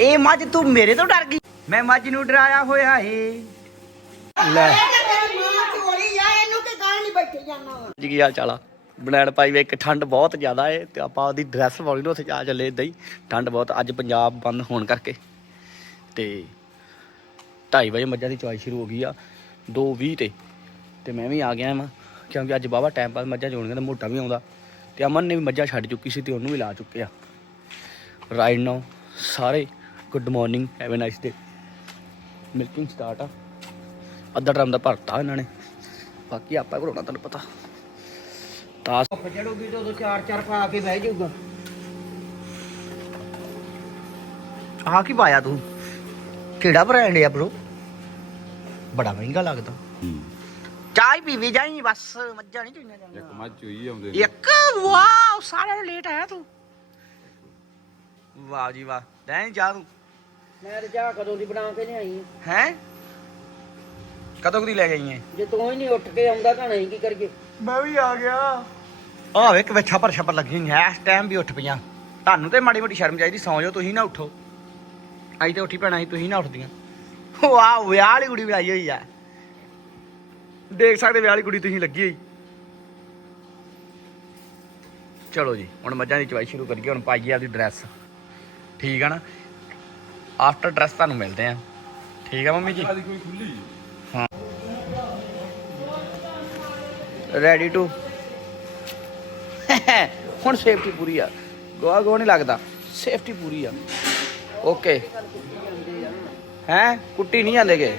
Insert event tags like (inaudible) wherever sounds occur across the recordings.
ਇਹ ਮੱਝ ਤੂੰ ਮੇਰੇ ਤੋਂ ਡਰ ਗਈ। ਮੈਂ ਮੱਝ ਨੂੰ ਡਰਾਇਆ ਹੋਇਆ ਏ। ਲੈ। ਤੇਰੀ ਮਾਂ ਚੋਰੀ ਆ ਇਹਨੂੰ ਕਿ ਗਾਂ ਨਹੀਂ ਬੈਠੇ ਜਾਣਾ ਵਾ? ਜੀ ਕੀ ਹਾਲ ਚਾਲ ਆ? ਬਨੈਣ ਪਾਈ ਵੇ ਇੱਕ ਠੰਡ ਬਹੁਤ ਜ਼ਿਆਦਾ ਏ ਤੇ ਆਪਾਂ ਉਹਦੀ ਡਰੈਸ ਪਾਉਣੀ ਨੂੰ ਉੱਥੇ ਜਾ ਚੱਲੇ ਏਦਾਂ ਹੀ। ਠੰਡ ਬਹੁਤ ਅੱਜ ਪੰਜਾਬ ਬੰਦ ਹੋਣ ਕਰਕੇ। ਤੇ 2:30 ਵਜੇ ਮੱਝਾਂ ਦੀ ਚਵਾਈ ਸ਼ੁਰੂ ਹੋ ਗਈ ਆ 2:20 ਤੇ। ਤੇ ਮੈਂ ਵੀ ਆ ਗਿਆ ਵਾਂ ਕਿਉਂਕਿ ਅੱਜ ਬਾਬਾ ਟਾਈਮ ਪਾਸ ਮੱਝਾਂ ਚੋਣੀਆਂ ਤੇ ਮੋਟਾ ਵੀ ਆਉਂਦਾ। ਤੇ ਅਮਨ ਨੇ ਵੀ ਮੱਝਾਂ ਛੱਡ ਚੁੱਕੀ ਸੀ ਤੇ ਉਹਨੂੰ ਵੀ ਲਾ ਚੁੱਕੇ ਆ। ਰਾਈਟ ਨਾਓ ਸਾਰੇ good morning have a nice day milking start ਆ। ਅੱਧਾ ਟਾਈਮ ਦਾ ਭਰਤਾ ਇਹਨਾਂ ਨੇ। ਬਾਕੀ ਆਪਾਂ ਘਰੋਣਾ ਤੁਹਾਨੂੰ ਪਤਾ। ਤਾਸ ਜੜੂਗੀ ਤਾਂ ਉਦੋਂ ਚਾਰ ਚਾਰ ਪਾ ਕੇ ਬਹਿ ਜਾਊਗਾ। ਆਹ ਕੀ ਪਾਇਆ ਤੂੰ? ਕਿਹੜਾ ਬ੍ਰਾਂਡ ਆ ਬ్రో ਬੜਾ ਮਹਿੰਗਾ ਲੱਗਦਾ। ਚਾਹ ਹੀ ਪੀਵੀ ਜਾਈ ਬਸ ਮੱਝਾਂ ਨਹੀਂ ਚੋਈਆਂ ਇੱਕ ਜਾਂਦੀਆਂ ਮੱਝ ਚੋਈ ਆਉਂਦੇ ਨੇ। ਇੱਕ? ਵਾਓ ਸਾਰਿਆਂ ਨੂੰ ਲੇਟ ਆਇਆ ਤੂੰ। ਵਾਹ ਜੀ ਵਾਹ ਲੈ ਜਾ ਤੂੰ। ਮੈਂ ਕਦੋਂ ਦੀ ਬਣਾ ਕੇ ਲਿਆਈ ਆ? ਹੈ? ਕਦੋਂ ਕੁ ਦੀ ਲੈ ਗਈ ਹੈ ਜੇ ਤੂੰ ਹੀ ਨਹੀਂ ਉੱਠ ਕੇ ਆਉਂਦਾ ਤਾਂ ਨਹੀਂ ਕੀ ਕਰੀਏ? ਮੈਂ ਵੀ ਆ ਗਿਆ। ਆ ਵੇਖ ਵਿੱਚ ਛਪਰ ਛਪਰ ਲੱਗੀ ਹੋਈ ਐ ਇਸ ਟਾਈਮ ਵੀ ਉੱਠ ਪਈਆਂ। ਤੁਹਾਨੂੰ ਤੇ ਮਾੜੀ ਮੋਟੀ ਸ਼ਰਮ ਚਾਹੀਦੀ ਸੌਂ ਜਾਓ ਤੁਸੀਂ ਨਾ ਉੱਠੋ। ਅਸੀਂ ਤੇ ਉੱਠੀ ਪੈਣਾ ਸੀ ਤੁਸੀਂ ਨਾ ਉੱਠਦੀਆਂ। ਵਾਹ ਵਿਆਹ ਵਾਲੀ ਕੁੜੀ ਬਣਾਈ ਹੋਈ ਆ। ਦੇਖ ਸਕਦੇ ਵਿਆਹ ਵਾਲੀ ਕੁੜੀ ਤੁਸੀਂ ਲੱਗੀ ਹੋਈ। ਚਲੋ ਜੀ ਹੁਣ ਮੱਝਾਂ ਦੀ ਚਵਾਈ ਸ਼ੁਰੂ ਕਰੀਏ ਹੁਣ ਪਾਈਏ ਆਪਦੀ ਡਰੈਸ ਠੀਕ ਆ ਨਾ? ਆਫਟਰ ਡਰੈਸ ਤੁਹਾਨੂੰ ਮਿਲਦੇ ਆ। ਠੀਕ ਆ ਮੰਮੀ ਜੀ? ਰੈਡੀ ਟੂ (laughs) ਹੁਣ ਸੇਫਟੀ ਪੂਰੀ ਆ। ਗੋਆ ਗੋ ਨਹੀਂ ਲੱਗਦਾ। ਸੇਫਟੀ ਪੂਰੀ ਆ। ਓਕੇ ਹੈ? ਕੁੱਟੀ ਨਹੀਂ ਜਾਂਦੇਗੇ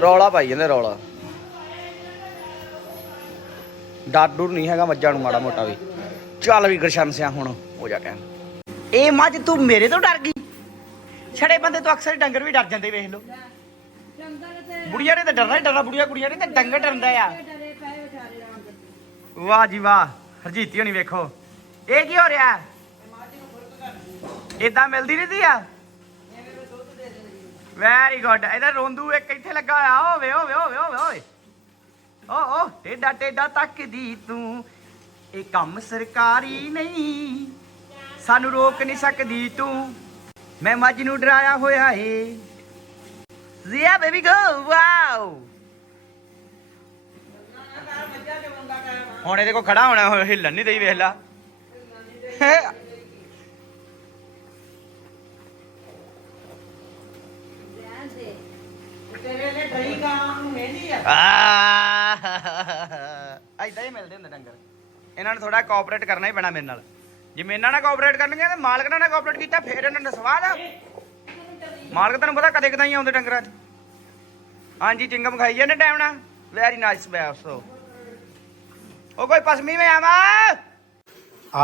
ਰੌਲਾ ਪਾਈ ਜਾਂਦੇ ਰੌਲਾ। ਡਰ ਡੁਰ ਨਹੀਂ ਹੈਗਾ ਮੱਝਾਂ ਨੂੰ ਮਾੜਾ ਮੋਟਾ ਵੀ। ਚੱਲ ਵੀ ਗਰਸ਼ਨ ਸਿਆ ਹੁਣ ਹੋ ਜਾ ਕਹਿਣ। ਇਹ ਮੱਝ ਤੂੰ ਮੇਰੇ ਤੋਂ ਡਰ ਗਈ? ਛੜੇ ਬੰਦੇ ਤੋਂ ਅਕਸਰ ਡੰਗਰ ਵੀ ਡਰ ਜਾਂਦੇ, ਵੇਖ ਲੋ ਬੁੜੀਆਂ ਨੇ ਤਾਂ ਡਰਨਾ ਹੀ ਡਰਨਾ, ਬੁੜੀਆਂ ਕੁੜੀਆਂ ਨੇ ਤਾਂ ਡੰਗਰ ਡਰਦਾ ਆ। ਵਾਹ ਜੀ ਵਾਹ, ਹਰਜੀਤੀ ਹੋਣੀ ਵੇਖੋ। ਇਹ ਕੀ ਹੋ ਰਿਹਾ? ਇਦਾਂ ਮਿਲਦੀ ਨਹੀਂ ਤੀ ਆ? ਵੈਰੀ ਗੁੱਡ ਇਹਦਾ ਰੋਂਦੂ ਇੱਕ ਇੱਥੇ ਲੱਗਾ ਹੋਇਆ। ਓਵੇ ਓਵੇ ਓਵੇ ਓਵੇ ਓਏ ਓ ਓ ਟੇਡਾ ਟੇਡਾ ਤੱਕਦੀ ਤੂੰ। ਇਹ ਕੰਮ ਸਰਕਾਰੀ ਨਹੀਂ। ਸਾਨੂੰ ਰੋਕ ਨਹੀਂ ਸਕਦੀ ਤੂੰ। ਮੈਂ ਮੱਝ ਨੂੰ ਡਰਾਇਆ ਹੋਇਆ ਏ ਜ਼ੀਆ ਬੇਬੀ ਗੋ ਵਾਓ ਹੁਣ ਇਹਦੇ ਕੋ ਖੜਾ ਹੋਣਾ ਹੁਣ ਹਿੱਲਣ ਨਹੀਂ ਦੇਈ ਵੇਖ ਲਾ ਤੇਰੇ ਐਦਾਂ ਹੀ ਮਿਲਦੇ ਹੁੰਦੇ ਡੰਗਰ ਇਹਨਾਂ ਨੂੰ ਥੋੜਾ ਕੋਆਪਰੇਟ ਕਰਨਾ ਹੀ ਪੈਣਾ ਮੇਰੇ ਨਾਲ ਜੇ ਮੇਰੇ ਨਾਲ ਨਾ ਕੋਆਪਰੇਟ ਕਰਨਗੇ ਤੇ ਮਾਲਕ ਨਾਲ ਨਾ ਕੋਆਪਰੇਟ ਕੀਤਾ ਫੇਰ ਇਹਨਾਂ ਦਾ ਸਵਾਲ ਆ। ਮਾਲਕ ਤੈਨੂੰ ਪਤਾ ਕਦੇ ਕਦਾਈ ਆਉਂਦੇ ਡੰਗਰਾਂ 'ਚ। ਹਾਂਜੀ ਚਿੰਗਮ ਖਾਈ ਜਾਂਦੇ ਟਾਈਮ ਨਾਲ। ਵੈਰੀ ਨਾਈਸ ਬੈਸੋ ਉਹ। ਕੋਈ ਪਸਮੀ ਮੈਂ ਆਵਾ?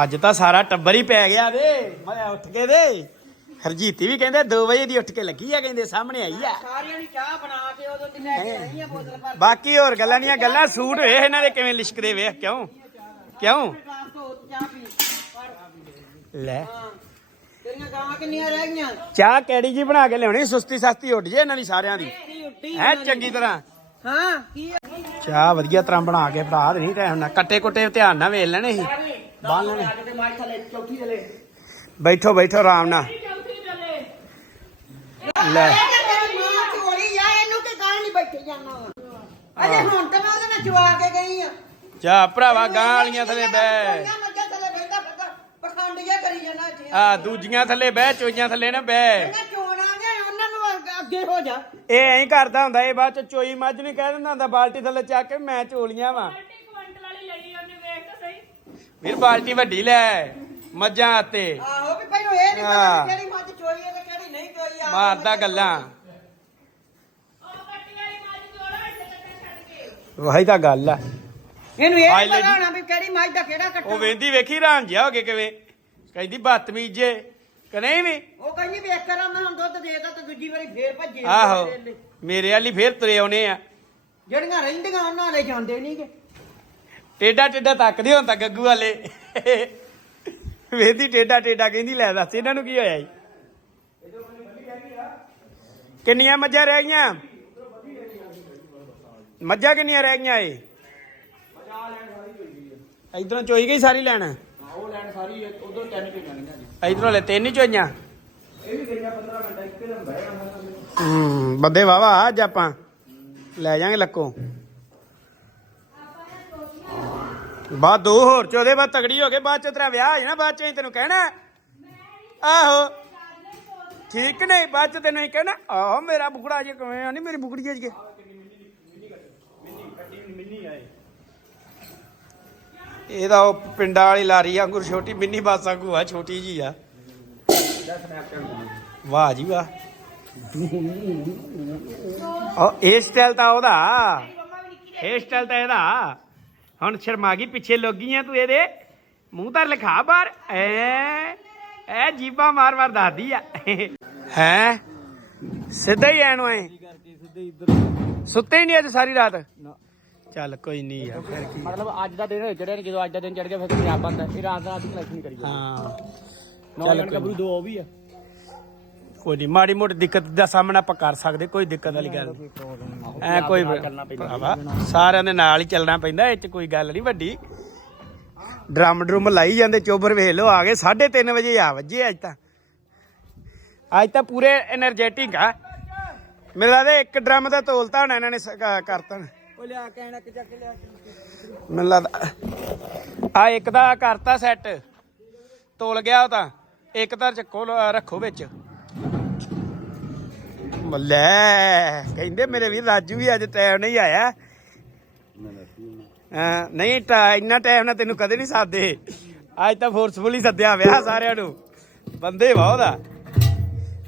ਅੱਜ ਤਾਂ ਸਾਰਾ ਟੱਬਰ ਹੀ ਪੈ ਗਿਆ ਵੇ। ਮੈਂ ਉੱਠ ਕੇ ਦੇ ਹਰਜੀਤੀ ਵੀ ਕਹਿੰਦੇ 2 ਵਜੇ ਦੀ ਉੱਠ ਕੇ ਲੱਗੀ ਆ ਕਹਿੰਦੇ ਸਾਹਮਣੇ ਆਈ ਆ। ਸਾਰਿਆਂ ਦੀ ਚਾਹ ਬਣਾ ਕੇ ਉਦੋਂ ਦੀ ਲੈ ਕੇ ਆਈ ਆ ਬੋਤਲ ਭਰ ਬਾਕੀ ਹੋਰ ਗੱਲਾਂ ਨਹੀਂ ਗੱਲਾਂ ਸੂਟ ਵੇਖ ਇਹਨਾਂ ਦੇ ਕਿਵੇਂ ਲਿਸ਼ਕਦੇ ਵੇਖ ਕਿਉਂ? ਕਿਉਂ ਗਲਾਸ ਤੋਂ ਚਾਹ ਪੀ ਪਰ ਲੈ। ਤੇਰੀਆਂ ਗਾਂ ਕਿੰਨੀਆਂ ਰਹਿ ਗਈਆਂ? ਚਾਹ ਕਿਹੜੀ ਜੀ ਬਣਾ ਕੇ ਲਿਆਉਣੀ? ਸੁਸਤੀ ਸਸਤੀ ਉੱਡ ਜੇ ਇਹਨਾਂ ਦੀ ਸਾਰਿਆਂ ਦੀ। ਹੈ ਚੰਗੀ ਤਰ੍ਹਾਂ। ਹਾਂ ਕੀ? ਚਾਹ ਵਧੀਆ ਤਰ੍ਹਾਂ ਬਣਾ ਕੇ ਭਰਾ ਦੇ ਨਹੀਂ ਟਾਈਮ ਨਾਲ ਕੱਟੇ ਕੁੱਟੇ ਧਿਆਨ ਨਾਲ ਵੇਲ ਲੈਣੇ ਸੀ। ਬਾਹਰ ਲੈਣੇ। ਬੈਠੋ ਬੈਠੋ ਆਰਾਮ ਨਾਲ। ਲੈ। ਅਜੇ ਹੁਣ ਤਾਂ ਮੈਂ ਉਹਦੇ ਨਾਲ ਚਵਾ ਕੇ ਗਈ ਆ। ਜਾ ਭਰਾਵਾ ਗਾਂ ਵਾਲੀਆਂ ਥੱਲੇ ਬਹਿ ਮੱਝਾਂ ਥੱਲੇ ਬੈਠਾ ਫਿਰਦਾ ਕਰੀ ਜਾਣਾ ਇੱਥੇ ਆ ਦੂਜੀਆਂ ਥੱਲੇ ਬਹਿ ਚੋਈਆਂ ਥੱਲੇ ਨਾ ਬਹਿ। ਇਹਨਾਂ ਚੋਣਾ ਉਹਨਾਂ ਨੂੰ ਅੱਗੇ- ਅੱਗੇ ਹੋ ਜਾ। ਇਹ ਐਂ ਕਰਦਾ ਹੁੰਦਾ ਇਹ ਬਾਅਦ ਚ ਚੋਈ ਮੱਝ ਨੂੰ ਕਹਿ ਦਿੰਦਾ ਹੁੰਦਾ ਬਾਲਟੀ ਥੱਲੇ ਚੱਕ ਕੇ ਮੈਂ ਚੋਲੀਆਂ ਵਾ। ਵੀਰ ਬਾਲਟੀ ਵੱਡੀ ਲੈ ਮੱਝਾਂ ਤੇ ਆਹੋ ਵੀ ਪਹਿਲਾਂ ਇਹ ਨਹੀਂ ਹਾਂ। ਪਤਾ ਕਿਹੜੀ ਮੱਝ ਚੋਈ ਹੈ ਤੇ ਕਿਹੜੀ ਨਹੀਂ ਚੋਈ ਆ। ਮਾਰਦਾ ਗੱਲਾਂ। ਵਾਹੀ ਤਾਂ ਗੱਲ ਆ। ਇਹਨੂੰ ਇਹ ਆਈ ਨਹੀਂ ਲady- ਪਤਾ ਹੋਣਾ ਵੀ ਕਿਹੜੀ ਮੱਝ ਦਾ ਕਿਹੜਾ ਕੱਟਾ। ਉਹ ਵੇਂਦੀ ਵੇਖੀ ਰਾਂਝ ਜਿਹਾ ਹੋ ਗਏ ਕਿਵੇਂ? ਕਹਿੰਦੀ ਬਦਤਮੀਜ਼। ਕਿ ਨਹੀਂ। ਵੀ ਉਹ ਕਹਿੰਦੀ ਵੇਖ ਕਰਾਂ ਮੈਂ ਹੁਣ ਦੁੱਧ ਦੇਦਾ ਤੇ ਦੂਜੀ ਵਾਰੀ ਫੇਰ ਭੱਜੇ ਆਹੋ ਮੇਰੇ ਵਾਲੀ ਫੇਰ ਤੁਰੇ ਆਉਨੇ ਆ। ਜਿਹੜੀਆਂ ਰਹਿੰਦੀਆਂ ਉਹਨਾਂ ਵਾਲੇ ਜਾਂਦੇ ਨਹੀਂਗੇ ਟੇਡਾ ਟੇਡਾ ਤੱਕਦੇ ਹੁਣ ਤਾਂ ਗੱਗੂ ਵਾਲੇ। ਵੇਂਦੀ ਟੇਡਾ ਟੇਡਾ ਕਹਿੰਦੀ ਲੈ ਦੱਸ ਇਹਨਾਂ ਨੂੰ ਕੀ ਹੋਇਆ ਜੀ? ਕਿੰਨੀਆਂ ਮੱਝਾਂ ਰਹਿ ਗਈਆਂ? ਮੱਝਾਂ ਕਿੰਨੀਆਂ ਰਹਿ ਗਈਆਂ ਏ ਇਧਰੋਂ ਚੋਈ ਗਈ ਸਾਰੀ ਲੈਣ? ਉਹ ਲੈਣ ਸਾਰੀ ਉਧਰ ਤਿੰਨ ਪੀ ਜਾਣੀਆਂ ਜੀ। ਇਧਰੋਂ ਲੈ ਤਿੰਨ ਹੀ ਚੋਈਆਂ? ਇਹ ਵੀ ਗਈਆਂ 15 ਹੂੰ ਬੰਦੇ ਵਾਵਾ ਅੱਜ ਆਪਾਂ। ਲੈ ਜਾਾਂਗੇ ਲੱਕੋ। ਬਾਅਦ ਦੋ ਹੋਰ ਚ ਉਹਦੇ ਬਾਅਦ ਤਗੜੀ ਹੋ ਕੇ ਬਾਅਦ ਚ ਤੇਰਾ ਵਿਆਹ ਹੈ ਨਾ ਬਾਅਦ ਚ ਅਸੀਂ ਤੈਨੂੰ ਕਹਿਣਾ। ਆਹੋ। ਠੀਕ ਨਹੀਂ ਬਾਅਦ ਚ ਤੈਨੂੰ ਹੀ ਕਹਿਣਾ ਆਹੋ ਮੇਰਾ ਬੁਕੜਾ ਜੇ ਕਿਵੇਂ ਆ? ਨਹੀਂ ਮੇਰੀ ਬੁਕੜੀ ਜੇ ਇਹਦਾ ਉਹ ਪਿੰਡਾਂ ਵਾਲੀ ਲਾਰੀ ਵਾਂਗੂ ਛੋਟੀ ਮਿੰਨੀ ਬੱਸ ਵਾਂਗੂ ਆ ਛੋਟੀ ਜੀ ਆ। ਵਾਹ ਜੀ ਵਾਹ। ਉਹ ਇਹ ਸਟਾਈਲ ਤਾਂ ਉਹਦਾ। ਇਹ ਸਟਾਈਲ ਤਾਂ ਇਹਦਾ। ਹੁਣ ਸ਼ਰਮਾ ਗਈ ਪਿੱਛੇ ਲੱਗੀਆਂ ਤੂੰ ਇਹਦੇ। ਮੂੰਹ ਤਾਂ ਲਿਖਾ ਬਾਹਰ। ਐ ਐ ਜੀਬਾ ਮਾਰ ਮਾਰ ਦੱਸਦੀ ਆ। ਹੈ? ਸਿੱਧਾ ਹੀ ਐਨੂੰ ਐ। ਸੁੱਤੇ ਹੀ ਨਹੀਂ ਅੱਜ ਸਾਰੀ ਰਾਤ। ਚੱਲ ਕੋਈ ਨਹੀਂ ਯਾਰ। ਫਿਰ ਕੀ ਮਤਲਬ ਅੱਜ ਦਾ ਦਿਨ ਚੜਿਆ ਨੇ ਜਦੋਂ ਅੱਜ ਦਾ ਦਿਨ ਚੜ ਗਿਆ ਫਿਰ ਪੰਜਾਬ ਬੰਦ ਹੈ ਇਹ ਰਾਤ ਰਾਤ ਨੂੰ ਕਲੈਕਸ਼ਨ ਕਰੀ ਹਾਂ। ਚੱਲ ਕੋਈ ਗੱਭਰੂ ਦੋ ਉਹ ਵੀ ਆ। ਕੋਈ ਨਹੀਂ ਮਾੜੀ ਮੋਟੀ ਦਿੱਕਤ ਦਾ ਸਾਹਮਣਾ ਆਪਾਂ ਕਰ ਸਕਦੇ ਕੋਈ ਦਿੱਕਤ ਵਾਲੀ ਗੱਲ ਐ ਕੋਈ ਚੱਲਣਾ ਪੈਂਦਾ। ਸਾਰਿਆਂ ਦੇ ਨਾਲ ਹੀ ਚੱਲਣਾ ਪੈਂਦਾ ਇਹ ਚ ਕੋਈ ਗੱਲ ਨਹੀਂ ਵੱਡੀ। ਡਰਮ ਡਰਮ ਲਾਈ ਜਾਂਦੇ ਚੋਬਰ ਵੇਖ ਲੋ ਆ ਗਏ 3:30 ਵਜੇ ਆ ਵੱਜੇ ਅੱਜ ਤਾਂ। ਅੱਜ ਤਾਂ ਪੂਰੇ એનર્ਜੈਟਿਕ ਆ। ਮੇਰੇ ਤਾਂ ਇੱਕ ਡਰਮ ਦਾ ਤੋਲਤਾ ਹੋਣਾ ਇਹਨਾਂ ਨੇ ਕਰਤਾ ਹੋਣਾ। ਉਹ ਲਿਆ ਕਹਿਣਾ ਕਿ ਚੱਕ ਲਿਆ ਮੈਨੂੰ ਲੱਗਦਾ ਆ ਇੱਕ ਦਾ ਕਰਤਾ ਸੈੱਟ ਤੋਲ ਗਿਆ ਉਹ ਤਾਂ, ਇੱਕ ਤਾਂ ਚੱਕੋ ਰੱਖੋ ਵਿੱਚ। ਲੈ ਕਹਿੰਦੇ ਮੇਰੇ ਵੀ ਰਾਜੂ ਵੀ ਅੱਜ ਟਾਈਮ ਨਹੀਂ ਆਇਆ। ਨਹੀਂ, ਟਾ- ਇੰਨਾ ਟਾਈਮ ਨਾਲ ਤੈਨੂੰ ਕਦੇ ਨਹੀਂ ਸਾਦੇ। ਅੱਜ ਤਾਂ ਫੋਰਸਫੁਲੀ ਸੱਦਿਆ ਵਿਆਹ ਸਾਰਿਆਂ ਨੂੰ। ਬੰਦੇ ਬਹੁਤ ਆ।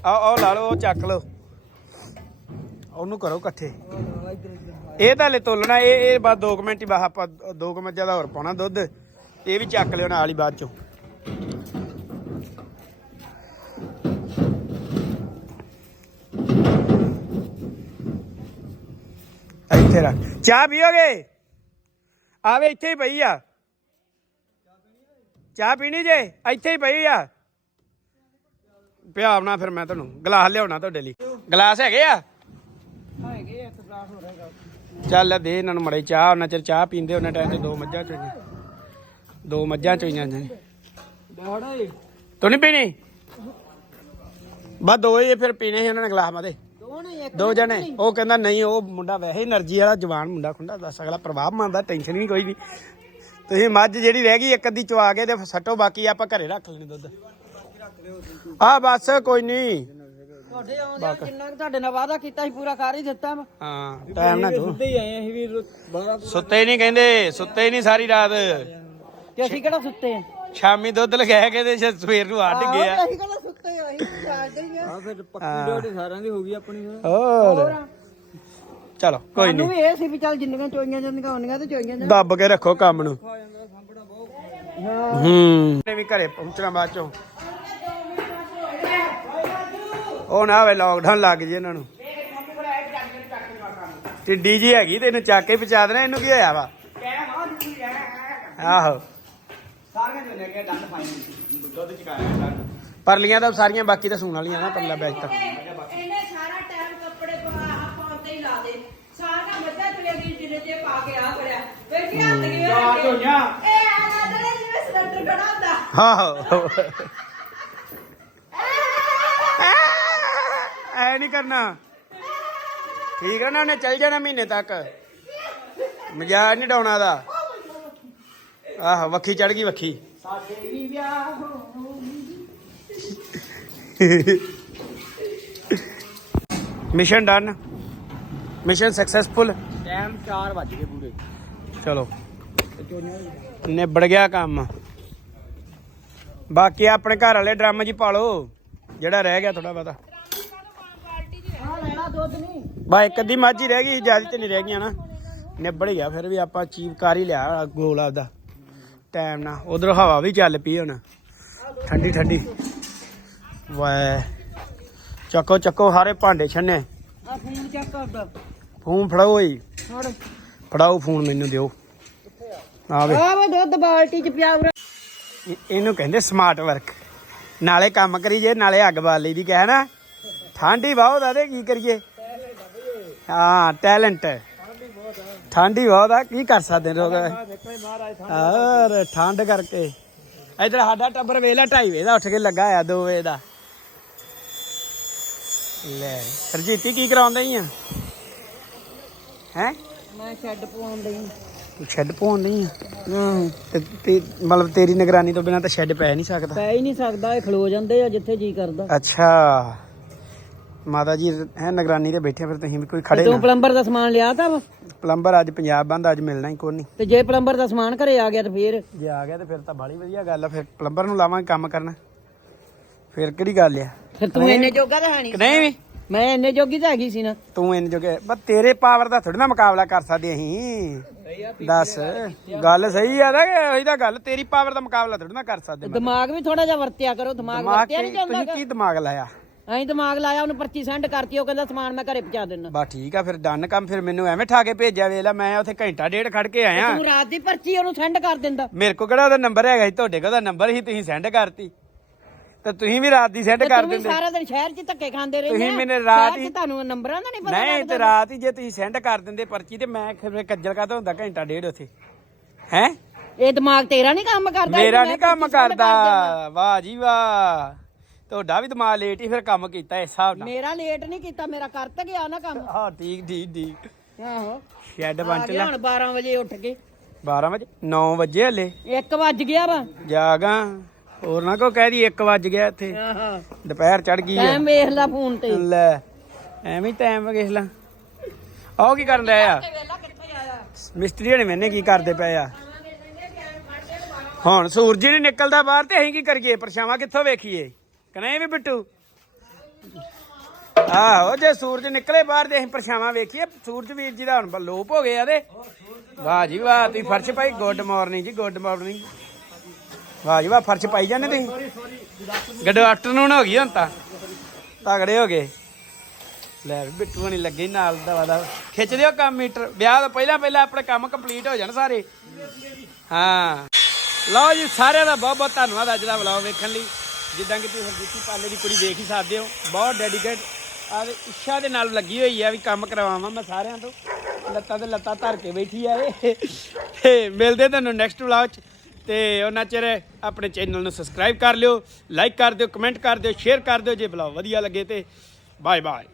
ਆਓ ਲਾ ਲਓ ਚੱਕ ਲਓ। ਉਹਨੂੰ ਕਰੋ ਇਕੱਠੇ। ਇਹ ਤਾਂ ਲੈ ਤੋਲਣਾ ਇਹ ਇਹ ਬਾਅਦ 2 ਮਿੰਟ ਹੀ ਆਪਾਂ 2 ਮੱਝਾਂ ਦਾ ਹੋਰ ਪਾਉਣਾ ਦੁੱਧ। ਇਹ ਵੀ ਚੱਕ ਲਿਓ ਨਾਲ ਹੀ ਬਾਅਦ ਚੋਂ। ਇੱਥੇ ਰੱਖ। ਚਾਹ ਪੀਓਗੇ? ਆਵੇ ਇੱਥੇ ਹੀ ਪਈ ਆ। ਚਾਹ ਪੀਣੀ ਜੇ? ਇੱਥੇ ਹੀ ਪਈ ਆ। ਪਿਆਵਣਾ ਫਿਰ ਮੈਂ ਤੁਹਾਨੂੰ। ਗਲਾਸ ਲਿਆਉਣਾ ਤੁਹਾਡੇ ਲਈ। ਗਲਾਸ ਹੈਗੇ ਆ ਹੈਗੇ ਇੱਕ ਗਲਾਸ ਹੋ ਰਿਹਾ ਚੱਲ ਦੇ ਇਹਨਾਂ ਨੂੰ ਮੜੇ ਚਾਹ, ਉਹਨਾਂ ਚਿਰ ਚਾਹ ਪੀਂਦੇ, ਉਹਨਾਂ ਟਾਈਮ ਤੇ ਦੋ ਮੱਝਾਂ ਚੋਈਆਂ। ਦੋ ਮੱਝਾਂ ਚੋਈਆਂ ਨੇ। ਡਾੜੇ ਤੂੰ ਨਹੀਂ ਪੀਣੀ? ਬਸ ਦੋ ਹੀ ਫਿਰ ਪੀਣੇ ਸੀ ਉਹਨਾਂ ਨੇ ਗਲਾਸ ਮਾਦੇ ਦੋ ਜਣੇ। ਉਹ ਕਹਿੰਦਾ ਨਹੀਂ, ਉਹ ਮੁੰਡਾ ਵੈਸੇ એનર્ਜੀ ਵਾਲਾ, ਜਵਾਨ ਮੁੰਡਾ ਖੁੰਡਾ, ਦੱਸ ਅਗਲਾ ਪ੍ਰਭਾਵ ਮੰਨਦਾ ਟੈਨਸ਼ਨ ਵੀ ਕੋਈ ਨਹੀਂ ਤੁਸੀਂ ਮੱਝ ਜਿਹੜੀ ਰਹਿ ਗਈ, ਇੱਕ ਅੱਧੀ ਚਵਾ ਕੇ ਤੇ ਸੱਟੋ, ਬਾਕੀ ਆਪਾਂ ਘਰੇ ਰੱਖ ਲੈਣੀ ਦੁੱਧ। ਆ ਬਸ, ਕੋਈ ਨਹੀਂ ਤੁਹਾਡੇ ਆਉਂਦੇ ਜਿੰਨਾ ਕੁ ਤੁਹਾਡੇ ਨਾਲ ਵਾਅਦਾ ਕੀਤਾ ਸੀ ਪੂਰਾ ਕਰ ਹੀ ਦਿੱਤਾ ਮੈਂ। ਹਾਂ ਟਾਈਮ ਨਾ ਦੋ ਹੀ ਆਏ ਅਸੀਂ ਵੀ ਬਾਹਰ ਸੁੱਤੇ ਨਹੀਂ ਕਹਿੰਦੇ ਸੁੱਤੇ ਨਹੀਂ ਸਾਰੀ ਰਾਤ। ਤੇ ਅਸੀਂ ਕਿਹੜਾ ਸੁੱਤੇ ਆ? ਸ਼ਾਮੀ ਦੁੱਧ ਲਗਾਇਆ ਕੇ ਤੇ ਸ਼ਾਇਦ ਸਵੇਰ ਨੂੰ ਅੱਡ ਗਿਆ। ਅਸੀਂ ਕਿਹੜਾ ਸੁੱਤੇ ਆ ਅਸੀਂ ਜਾਗਦੇ ਹੀ ਆ। ਆ ਫਿਰ ਪੱਕੀ ਡੋਟ ਸਾਰਿਆਂ ਦੀ ਹੋ ਗਈ ਆਪਣੀ ਫਿਰ। ਹੋਰ। ਚਲੋ ਕੋਈ ਨਹੀਂ। ਇਹ ਸੀ ਵੀ ਚੱਲ ਜਿੰਨੀਆਂ ਚੋਈਆਂ ਜਾਂਦੀਆਂ ਉਹਨੀਆਂ ਤੇ ਚੋਈਆਂ ਜਾਣ ਦੱਬ ਕੇ ਰੱਖੋ ਕੰਮ ਨੂੰ। ਹੂੰ। ਨੇ ਵੀ ਘਰੇ ਪਹੁੰਚਣਾ ਬਾਅਦ ਚੋਂ। ਉਹ ਨਾ ਵੇ ਲਾਕਡਾਊਨ ਲੱਗ ਜੇ ਇਹਨਾਂ ਨੂੰ। ਟਿੱਡੀ ਜੀ ਹੈਗੀ ਤੈਨੂੰ ਚੱਕ ਕੇ ਪਹੁੰਚਾ ਦੇਣਾ ਇਹਨੂੰ ਕੀ ਹੋਇਆ ਵਾ? ਆਹੋ। ਪਰਲੀਆਂ ਤਾਂ ਸਾਰੀਆਂ ਬਾਕੀ ਤਾਂ ਸੂਣ ਵਾਲੀਆਂ ਨਾ ਪਰਲਾ ਬੈਚ ਤਾਂ। ਇਹਨੇ ਸਾਰਾ ਟਾਈਮ ਕੱਪੜੇ ਪਾ ਪਾਉਂਦੇ ਹੀ ਲਾ ਦੇ ਸਾਰਾ ਮੱਝਾਂ ਚਲੇ ਗਈ ਜਿਲੇ ਤੇ ਪਾ ਕੇ ਆ ਖੜਿਆ। ਫਿਰ ਕੀ ਹੱਥ ਗਏ ਚਾਰ ਧੋਈਆਂ। ਇਹ ਆ ਲੱਗਦਾ ਜਿਵੇਂ ਸਿਲੰਡਰ ਖੜਾ ਹੁੰਦਾ। ਆਹੋ। ਐ ਨਹੀਂ ਕਰਨਾ। ਠੀਕ ਹੈ ਨਾ ਉਹਨੇ ਚੱਲ ਜਾਣਾ ਮਹੀਨੇ ਤੱਕ। ਮਜ਼ਾਕ ਨਹੀਂ ਡਾਉਣਾ ਦਾ ਆਹ ਵੱਖੀ ਚੜ ਗਈ ਵੱਖੀ। ਸਾਡੇ ਵੀ ਵਿਆਹ ਹੋ mission done mission successful time 4 ਵੱਜ ਗਏ ਪੂਰੇ। ਚਲੋ। ਨਿਬੜ ਗਿਆ ਕੰਮ। ਬਾਕੀ ਆਪਣੇ ਘਰ ਵਾਲੇ ਡਰਮ ਹੀ ਪਾ ਲਓ। ਜਿਹੜਾ ਰਹਿ ਗਿਆ ਥੋੜਾ ਬਹੁਤਾ। ਦੁੱਧ ਨਹੀਂ ਬਾ ਇੱਕ ਅੱਧੀ ਮੱਝ ਹੀ ਰਹਿ ਗਈ ਜ਼ਿਆਦਾ ਤੇ ਨਹੀਂ ਰਹਿ ਗਈਆਂ ਨਾ। ਨਿਬੜ ਗਿਆ ਫਿਰ ਵੀ ਆਪਾਂ ਚੀਪ ਕਰ ਹੀ ਲਿਆ ਗੋਲ ਆਪਦਾ। ਟਾਈਮ ਨਾਲ। ਉਧਰ ਹਵਾ ਵੀ ਚੱਲ ਪਈ ਹੁਣ। ਠੰਡੀ ਠੰਡੀ। ਵਾਹ। ਚੱਕੋ ਚੱਕੋ ਸਾਰੇ ਭਾਂਡੇ ਛੰਨੇ। ਆ ਫੋਨ ਚੈੱਕ ਕਰਦਾ ਫੋਨ ਫੜਾਓ ਈ ਫੜ। ਫੜਾਓ ਫੋਨ ਮੈਨੂੰ ਦਿਓ। ਆਵੇ। ਆ ਵਾ ਦੁੱਧ ਬਾਲਟੀ ਚ ਪਿਆ ਇਹਨੂੰ ਕਹਿੰਦੇ ਸਮਾਰਟ ਵਰਕ ਨਾਲੇ ਕੰਮ ਕਰੀ ਜੇ ਨਾਲੇ ਅੱਗ ਬਾਲ ਲਈ ਦੀ ਕਹਿ ਨਾ। ਠੰਡੀ ਬਹੁਤ ਆ ਤੇ ਕੀ ਕਰੀਏ। ਹਾਂ ਟੈਲੈਂਟ ਠੰਡੀ ਬਹੁਤ ਆ ਕੀ ਕਰ ਸਕਦੇ ਨੇ ਔਰ ਠੰਡ ਕਰਕੇ। ਇਧਰ ਸਾਡਾ ਟੱਬਰ ਵੇਲਾ 2:30 ਵਜੇ ਦਾ ਉੱਠ ਕੇ ਲੱਗਾ ਆ 2 ਵਜੇ ਦਾ। ਲੈ ਸਰਜੀਤੀ ਕੀ ਕਰਾਉਂਦਾ ਹੀ ਆ? ਹੈ? ਮੈਂ ਛੱਡ ਪਵਾਉਂਦੀ ਤੂੰ ਸ਼ੈੱਡ ਪਾਉਣ ਨਹੀਂ ਆ? ਤੇ ਤੇ ਮਤਲਬ ਤੇਰੀ ਨਿਗਰਾਨੀ ਤੋਂ ਬਿਨਾ ਤਾਂ ਸ਼ੈੱਡ ਪੈ ਨਹੀਂ ਸਕਦਾ? ਪੈ ਹੀ ਨਹੀਂ ਸਕਦਾ ਇਹ ਖਲੋ ਜਾਂਦੇ ਆ ਜਿੱਥੇ ਜੀ ਕਰਦਾ। ਅੱਛਾ। ਮਾਤਾ ਜੀ ਹੈ ਨਿਗਰਾਨੀ ਤੇ ਬੈਠੇ ਫਿਰ ਤੁਸੀਂ ਵੀ ਕੋਈ ਖੜੇ ਤੂੰ ਨਾ। ਪਲੰਬਰ ਦਾ ਸਮਾਨ ਲਿਆ ਤਾਂ ਵਾ? ਪਲੰਬਰ ਅੱਜ ਪੰਜਾਬ ਬੰਦ ਅੱਜ ਮਿਲਣਾ ਹੀ ਕੋਈ ਨਹੀਂ ਤੇ ਜੇ ਪਲੰਬਰ ਦਾ ਸਮਾਨ ਘਰੇ ਆ ਗਿਆ ਤੇ ਫੇਰ? ਜੇ ਆ ਗਿਆ ਤੇ ਫਿਰ ਤਾਂ ਬੜੀ ਵਧੀਆ ਗੱਲ ਆ ਫਿਰ ਪਲੰਬਰ ਨੂੰ ਲਾਵਾਂਗੇ ਕੰਮ ਕਰਨਾ। ਫਿਰ ਕਿਹੜੀ ਗੱਲ ਆ? ਫਿਰ ਤੂੰ ਇੰਨੇ ਜੋਗਾ ਤਾਂ ਹੈ ਨਹੀਂ ਕਿ ਨਹੀਂ ਵੀ। ਮੈਂ ਇੰਨੇ ਜੋਗੀ ਤਾਂ ਹੈਗੀ ਸੀ ਨਾ। ਤੂੰ ਇੰਨ ਜੋਗੇ ਬਸ ਤੇਰੇ ਪਾਵਰ ਦਾ ਥੋੜੀ ਨਾ ਮੁਕਾਬਲਾ ਕਰ ਸਕਦੇ ਅਸੀਂ। ਦੱਸ ਗੱਲ ਸਹੀ ਆ ਨਾ ਕਿ ਉਹੀ ਤਾਂ ਗੱਲ ਤੇਰੀ ਪਾਵਰ ਦਾ ਮੁਕਾਬਲਾ ਥੋੜੀ ਨਾ ਕਰ ਸਕਦੇ। ਦਿਮਾਗ ਵੀ ਥੋੜਾ ਜਿਹਾ ਵਰਤਿਆ ਕਰੋ ਦਿਮਾਗ ਦਿਮਾਗ ਵਰਤਿਆ ਨਹੀਂ ਜਾਂਦਾ ਤੁਸੀਂ ਕੀ ਦਿਮਾਗ ਲਾਇਆ? ਐਂ ਦਿਮਾਗ ਲਾਇਆ ਉਹਨੂੰ ਪਰਚੀ ਸੈਂਡ ਕਰਤੀ ਉਹ ਕਹਿੰਦਾ ਸਮਾਨ ਮੈਂ ਘਰੇ ਪਹੁੰਚਾ ਦਿੰਦਾ ਬਸ ਠੀਕ ਆ ਫਿਰ ਡਨ ਕੰਮ ਫਿਰ ਮੈਨੂੰ ਐਵੇਂ ਠਾ ਕੇ ਭੇਜਿਆ ਵੇਖ ਲੈ ਮੈਂ ਉੱਥੇ ਘੰਟਾ ਡੇਢ ਖੜ ਕੇ ਆਇਆ। ਤੂੰ ਰਾਤ ਦੀ ਪਰਚੀ ਉਹਨੂੰ ਸੈਂਡ ਕਰ ਦਿੰਦਾ। ਮੇਰੇ ਕੋਲ ਕਿਹੜਾ ਉਹਦਾ ਨੰਬਰ ਹੈਗਾ ਸੀ? ਤੁਹਾਡੇ ਕੋਲ ਉਹਦਾ ਨੰਬਰ ਸੀ ਤੁਸੀਂ ਸੈਂਡ ਕਰਤੀ। ਤੇ ਤੁਸੀਂ ਵੀ ਰਾਤ ਦੀ ਸੈਂਡ ਤੇ ਕਰ ਤੂੰ ਦਿੰਦੇ। ਸਾਰਾ ਦਿਨ ਸ਼ਹਿਰ 'ਚ ਧੱਕੇ ਖਾਂਦੇ ਰਹਿੰਦੇ ਤੁਸੀਂ। ਮੈਨੂੰ ਰਾਤ ਹੀ- ਤੁਹਾਨੂੰ ਨੰਬਰਾਂ ਦਾ ਨਹੀਂ ਪਤਾ ਨਹੀਂ ਤੇ ਰਾਤ ਹੀ ਜੇ ਤੁਸੀਂ ਸੈਂਡ ਕਰ ਦਿੰਦੇ ਪਰਚੀ ਤੇ ਮੈਂ ਫਿਰ ਕੱਜਲ ਕਾ ਹੁੰਦਾ ਘੰਟਾ ਡੇਢ ਉੱਥੇ? ਹੈ? ਇਹ ਦਿਮਾਗ ਤੇਰਾ ਨਹੀਂ ਕੰਮ ਕਰਦਾ ਮੇਰਾ ਨਹੀਂ ਕੰਮ ਕਰਦਾ। ਵਾਹ ਜੀ ਵਾਹ। ਤੁਹਾਡਾ ਵੀ ਦਿਮਾਗ ਲੇਟ ਹੀ ਫਿਰ ਕੰਮ ਕੀਤਾ ਇਸ ਹਿਸਾਬ। ਨਾਲ। ਮੇਰਾ ਲੇਟ ਨਹੀਂ ਕੀਤਾ ਮੇਰਾ ਕਰ ਤੇ ਗਿਆ ਨਾ ਕੰਮ। ਹਾਂ ਠੀਕ ਠੀਕ ਠੀਕ। ਆਹੋ। ਸ਼ੈੱਡ ਗਿਆ ਚਲਾ ਹੁਣ 12 ਵਜੇ ਉੱਠ ਕੇ। 12 ਵਜੇ? 9 ਵਜੇ ਹਲੇ। 1 ਵੱਜ ਗਿਆ ਵਾ। ਜਾਗਾ। ਹੋਰ ਨਾ ਕੋ ਕਹਿ ਦੀ 1 ਵਜ ਗਿਆ ਇੱਥੇ। ਆਹੋ। ਦੁਪਹਿਰ ਚੜ ਗਈ ਹੈ ਟਾਈਮ ਵੇਖ ਲੈ ਫੋਨ ਤੇ। ਲੈ ਐਵੇਂ ਟਾਈਮ ਵੇਖ ਲਾ। ਆਹ ਕੀ ਕਰਨ ਰਿਹਾ ਆ? ਮਿਸਤਰੀ ਨੇ ਮੈਨੇ ਕੀ ਕਰਦੇ ਪਏ ਆ। ਹੁਣ ਸੂਰਜ ਨਹੀਂ ਨਿਕਲਦਾ ਬਾਹਰ ਤੇ ਅਸੀਂ ਕੀ ਕਰੀਏ? ਪਰਛਾਵਾਂ ਕਿੱਥੋਂ ਵੇਖੀਏ? ਕਨੇ ਵੀ ਬਿੱਟੂ? ਆਹੋ, ਜੇ ਸੂਰਜ ਨਿਕਲੇ ਬਾਹਰ ਤੇ ਅਸੀਂ ਪਰਛਾਵਾਂ ਵੇਖੀਏ, ਸੂਰਜ ਵੀਰ ਜੀ ਦਾ ਹੁਣ ਲੋਪ ਹੋ ਗਏ ਆ ਤੇ ਵਾਹ ਜੀ ਵਾਹ, ਤੁਸੀਂ ਫਰਸ਼ ਪਾਈ, ਗੁੱਡ ਮਾਰਨਿੰਗ ਜੀ, ਗੁੱਡ ਮਾਰਨਿੰਗ। ਵਾਹ ਜੀ ਵਾਹ, ਫਰਸ਼ ਪਾਈ ਜਾਂਦੇ ਤੁਸੀਂ? ਗੁੱਡ ਆਫਟਰਨੂਨ ਹੋ ਗਈ ਹੁਣ ਤਾਂ। ਤਗੜੇ ਹੋ ਗਏ। ਲੈ ਬਿੱਟੂ ਨਹੀਂ ਲੱਗੇ ਨਾਲ ਦਵਾ ਦਾ ਖਿੱਚ ਦਿਓ ਕੰਮ ਮੀਟਰ। ਵਿਆਹ ਤੋਂ ਪਹਿਲਾਂ ਪਹਿਲਾਂ ਆਪਣੇ ਕੰਮ ਕੰਪਲੀਟ ਹੋ ਜਾਣ ਸਾਰੇ। ਹਾਂ। ਲਓ ਜੀ, ਸਾਰਿਆਂ ਦਾ ਬਹੁਤ ਬਹੁਤ ਧੰਨਵਾਦ ਅੱਜ ਦਾ ਵਲੌਗ ਵੇਖਣ ਲਈ। ਜਿੱਦਾਂ ਕਿ ਤੁਸੀਂ ਹਰਜੀਤੀ ਪਾਲੇ ਦੀ ਕੁੜੀ ਦੇਖ ਹੀ ਸਕਦੇ ਹੋ, ਬਹੁਤ ਡੈਡੀਕੇਟ ਆ ਇੱਛਾ ਦੇ ਨਾਲ ਲੱਗੀ ਹੋਈ ਆ ਵੀ ਕੰਮ ਕਰਵਾਵਾਂ ਮੈਂ ਸਾਰਿਆਂ ਤੋਂ। ਲੱਤਾਂ ਤੇ ਲੱਤਾਂ ਧਰ ਕੇ ਬੈਠੀ ਆ ਇਹ। ਤੇ ਮਿਲਦੇ ਤੁਹਾਨੂੰ ਨੈਕਸਟ ਵਲੌਗ 'ਚ। ਤੇ ਉਹਨਾਂ ਚਿਰ ਆਪਣੇ ਚੈਨਲ ਨੂੰ ਸਬਸਕ੍ਰਾਈਬ ਕਰ ਲਿਓ ਲਾਈਕ ਕਰ ਦਿਓ ਕਮੈਂਟ ਕਰ ਦਿਓ ਸ਼ੇਅਰ ਕਰ ਦਿਓ ਜੇ ਵਲੌਗ ਵਧੀਆ ਲੱਗੇ ਤੇ ਬਾਏ ਬਾਏ